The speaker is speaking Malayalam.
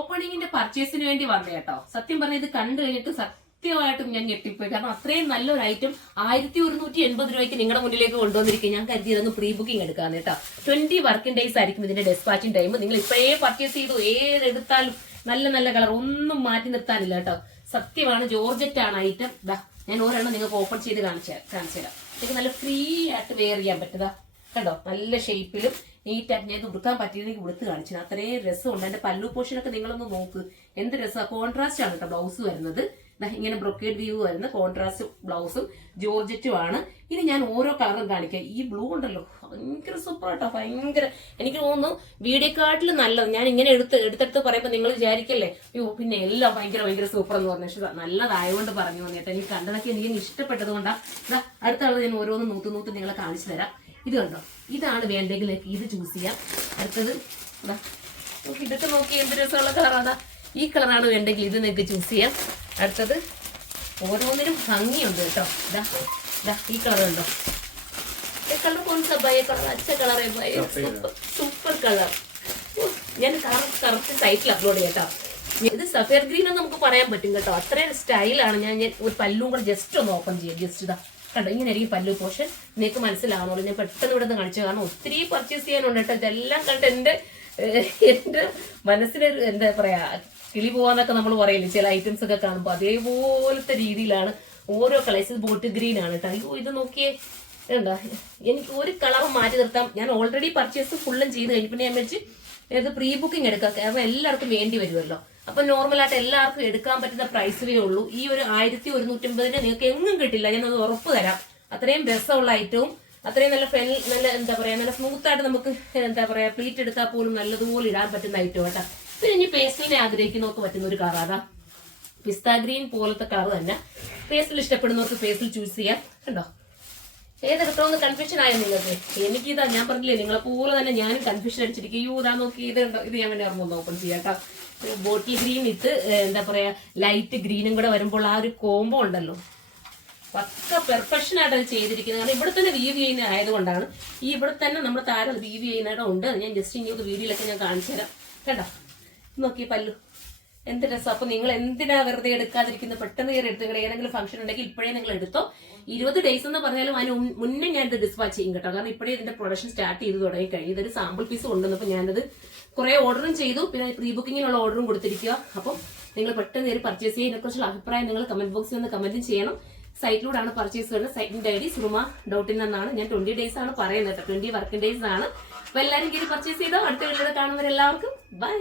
ഓപ്പണിങ്ങിന്റെ പർച്ചേസിന് വേണ്ടി വന്നേ കേട്ടോ. സത്യം പറഞ്ഞ ഇത് കണ്ടു കഴിഞ്ഞിട്ട് സത്യമായിട്ടും ഞാൻ ഞെട്ടിപ്പോയി. കാരണം അത്രയും നല്ലൊരു ഐറ്റം 1180 രൂപയ്ക്ക് നിങ്ങളുടെ മുന്നിലേക്ക് കൊണ്ടുവന്നിരിക്കും. ഞാൻ കരുതി ഇതൊന്ന് പ്രീ ബുക്കിംഗ് എടുക്കാന്ന് കേട്ടോ. 20 വർക്കിംഗ് ഡേയ്സ് ആയിരിക്കും ഇതിന്റെ ഡെസ്പാച്ചിങ് ടൈം. നിങ്ങൾ ഇപ്പോഴേ പർച്ചേസ് ചെയ്തു ഏതെടുത്താലും നല്ല നല്ല കളർ ഒന്നും മാറ്റി നിർത്താനില്ല കേട്ടോ. സത്യമാണ്, ജോർജറ്റ് ആണ് ഐറ്റം. ഞാൻ ഒരെണ്ണം നിങ്ങൾക്ക് ഓപ്പൺ ചെയ്ത് കാണിച്ചു തരാം. നിങ്ങൾക്ക് നല്ല ഫ്രീ ആയിട്ട് വെയർ ചെയ്യാൻ പറ്റുക കണ്ടോ. നല്ല ഷേപ്പിലും നീറ്റായിട്ട് ഞാൻ ഉടുക്കാൻ പറ്റിയതെങ്കിൽ ഉടുത്ത് കാണിച്ചു. അത്രയും രസമുണ്ട്. എന്റെ പല്ലു പോർഷനൊക്കെ നിങ്ങളൊന്ന് നോക്ക്, എന്ത് രസമാണ്. കോൺട്രാസ്റ്റ് ആണ് കേട്ടോ ബ്ലൗസ് വരുന്നത്. ഇങ്ങനെ ബ്രൊക്കേഡ് വ്യൂ വരുന്ന കോൺട്രാസ്റ്റ് ബ്ലൗസും ജോർജറ്റും ആണ്. ഇനി ഞാൻ ഓരോ കളറും കാണിക്കാം. ഈ ബ്ലൂ ഉണ്ടല്ലോ ഭയങ്കര സൂപ്പർ ആട്ടോ. ഭയങ്കര എനിക്ക് തോന്നുന്നു വീഡിയോക്കാട്ടിലും നല്ലത്. ഞാൻ ഇങ്ങനെ എടുത്തെടുത്ത് പറയുമ്പോൾ നിങ്ങൾ വിചാരിക്കല്ലേ അയ്യോ പിന്നെ എല്ലാം ഭയങ്കര സൂപ്പർ എന്ന് പറഞ്ഞു. പക്ഷെ നല്ലതായതുകൊണ്ട് പറഞ്ഞു വന്നിട്ട് എനിക്ക് കണ്ടതൊക്കെ എനിക്ക് ഇഷ്ടപ്പെട്ടത് കൊണ്ടാണ്. അടുത്ത ആള് ഞാൻ ഓരോന്ന് നൂത്ത് നിങ്ങളെ കാണിച്ചു തരാം. ഇത് കണ്ടോ, ഇതാണ് വേണ്ടെങ്കിൽ ഇത് ചൂസ് ചെയ്യാം. അടുത്തത് ഇതൊക്കെ നോക്കി എന്ത് രസമുള്ള കളറാണ്. ഈ കളറാണ് വേണ്ടെങ്കിൽ ഇത് നിങ്ങൾക്ക് ചൂസ് ചെയ്യാം. അടുത്തത് ഓരോന്നിനും ഭംഗിയുണ്ട് കേട്ടോ. ഈ കളർ ഉണ്ടോ, കളർ കൊണ്ടേ കളർ അച്ഛ കളറേ സൂപ്പർ കളർ. ഞാൻ കറക്റ്റ് സൈറ്റിൽ അപ്ലോഡ് ചെയ്യാം കേട്ടോ. ഇത് സഫയർ ഗ്രീൻ എന്ന് നമുക്ക് പറയാൻ പറ്റും കേട്ടോ. അത്രയും സ്റ്റൈലാണ്. ഞാൻ ഒരു പല്ലും കൂടെ ജസ്റ്റ് ഒന്ന് ഓപ്പൺ ചെയ്യാം. ജസ്റ്റ് കണ്ടോ, ഇങ്ങനെ ആയിരിക്കും പല്ലു പോർഷൻ. നിങ്ങൾക്ക് മനസ്സിലാവുന്നുള്ളൂ. ഞാൻ പെട്ടെന്ന് ഇവിടെ നിന്ന് കാണിച്ചു, കാരണം ഒത്തിരി പർച്ചേസ് ചെയ്യാനുണ്ട് കേട്ടോ. ഇതെല്ലാം കണ്ട് എന്റെ മനസ്സിലൊരു എന്താ പറയാ കിളി പോവാന്നൊക്കെ നമ്മൾ പറയില്ലേ ചില ഐറ്റംസ് ഒക്കെ കാണുമ്പോൾ, അതേപോലത്തെ രീതിയിലാണ് ഓരോ കളേഴ്സ്. ബോട്ടിൽ ഗ്രീൻ ആണ് കേട്ടോ. അയ്യോ ഇത് നോക്കിയേ എന്താ, എനിക്ക് ഒരു കളറും മാറ്റി നിർത്താം. ഞാൻ ഓൾറെഡി പർച്ചേസ് ഫുള്ളും ചെയ്ത് കഴിഞ്ഞു. പിന്നെ ഞാൻ വെച്ച് ഇത് പ്രീ ബുക്കിംഗ് എടുക്കാം, കാരണം എല്ലാവർക്കും വേണ്ടി വരുമല്ലോ. അപ്പൊ നോർമലായിട്ട് എല്ലാവർക്കും എടുക്കാൻ പറ്റുന്ന പ്രൈസേ ഉള്ളൂ. ഈ ഒരു 1150 നിങ്ങൾക്ക് എങ്ങും കിട്ടില്ല, ഞാനത് ഉറപ്പ് തരാം. അത്രയും രസമുള്ള ഐറ്റവും അത്രയും നല്ല എന്താ പറയാ നല്ല സ്മൂത്ത് ആയിട്ട് നമുക്ക് എന്താ പറയാ പ്ലീറ്റ് എടുത്താൽ പോലും നല്ലതുപോലെ ഇടാൻ പറ്റുന്ന ഐറ്റം കേട്ടോ. പിന്നെ ഇനി പേസ്റ്റലിനെ ആഗ്രഹിക്കുന്നവർക്ക് പറ്റുന്ന ഒരു കളറാ പിസ്ത ഗ്രീൻ പോലത്തെ കളർ തന്നെ. പേസ്റ്റൽ ഇഷ്ടപ്പെടുന്നവർക്ക് പേസ്റ്റൽ ചൂസ് ചെയ്യാം. കണ്ടോ, ഏതെടുത്തോന്ന് കൺഫ്യൂഷൻ ആയോ നിങ്ങൾക്ക്? എനിക്കിതാ ഞാൻ പറഞ്ഞില്ലേ നിങ്ങളെ പോലെ തന്നെ ഞാനും കൺഫ്യൂഷൻ അടിച്ചിരിക്കും. യൂ ഇതാ നോക്കി ഇത് കണ്ടോ, ഇത് ഞാൻ വേണ്ടി ഓർമ്മ ഓപ്പൺ ചെയ്യാം കേട്ടോ. ബോട്ടിൽ ഗ്രീൻ ഇത് എന്താ പറയാ ലൈറ്റ് ഗ്രീനും കൂടെ വരുമ്പോൾ ആ ഒരു കോംബോ ഉണ്ടല്ലോ, പക്ക പെർഫെക്ഷൻ ആയിട്ട് അത് ചെയ്തിരിക്കുന്നത്. കാരണം ഇവിടെ തന്നെ വീവ് ചെയ്യുന്ന ആയതുകൊണ്ടാണ്. ഈ ഇവിടെ തന്നെ നമ്മുടെ താരം വീവ് ചെയ്യുന്നവിടെ ഉണ്ട്. ഞാൻ ജസ്റ്റ് ഇനി വീഡിയോയിലൊക്കെ ഞാൻ കാണിച്ചു തരാം. കേട്ടോ, നോക്കി പല്ലു എന്ത് രസം. അപ്പൊ നിങ്ങൾ എന്തിനാ വെറുതെ എടുക്കാതിരിക്കുന്നത്? പെട്ടെന്ന് കയറി എടുത്ത് നിങ്ങൾ ഏതെങ്കിലും ഫംഗ്ഷൻ ഉണ്ടെങ്കിൽ ഇപ്പോഴേ നിങ്ങൾ എടുത്തോ. 20 ഡേയ്സ് എന്ന് പറഞ്ഞാലും അതിന് മുന്നേ ഞാൻ ഇത് ഡിസ്പാച്ച് ചെയ്യും കേട്ടോ. കാരണം ഇപ്പോഴേ ഇതിന്റെ പ്രൊഡക്ഷൻ സ്റ്റാർട്ട് ചെയ്ത് തുടങ്ങി കഴിഞ്ഞു. ഇതൊരു സാമ്പിൾ പീസ് കൊണ്ടുവന്നപ്പോൾ ഞാനത് കുറെ ഓർഡറും ചെയ്തു. പിന്നെ പ്രീ ബുക്കിങ്ങിനുള്ള ഓർഡറും കൊടുത്തിരിക്കുക. അപ്പം നിങ്ങൾ പെട്ടെന്ന് കയറി പർച്ചേസ് ചെയ്യുക. ഇതിനെക്കുറിച്ചുള്ള അഭിപ്രായം നിങ്ങൾ കമന്റ് ബോക്സിൽ ഒന്ന് കമന്റും ചെയ്യണം. സൈറ്റിലൂടെയാണ് പർച്ചേസ് ചെയ്യുന്നത്. സൈറ്റിന്റെ ഐഡി surma.in എന്നാണ്. ഞാൻ 20 ഡേയ്സ് ആണ് പറയുന്നത് കേട്ടോ. 20 വർക്കിംഗ് ഡേയ്സ് ആണ്. അപ്പൊ എല്ലാവരും കയറി പർച്ചേസ് ചെയ്തോ. അടുത്ത വീഡിയോയിൽ കാണുന്നവരെല്ലാവർക്കും ബൈ.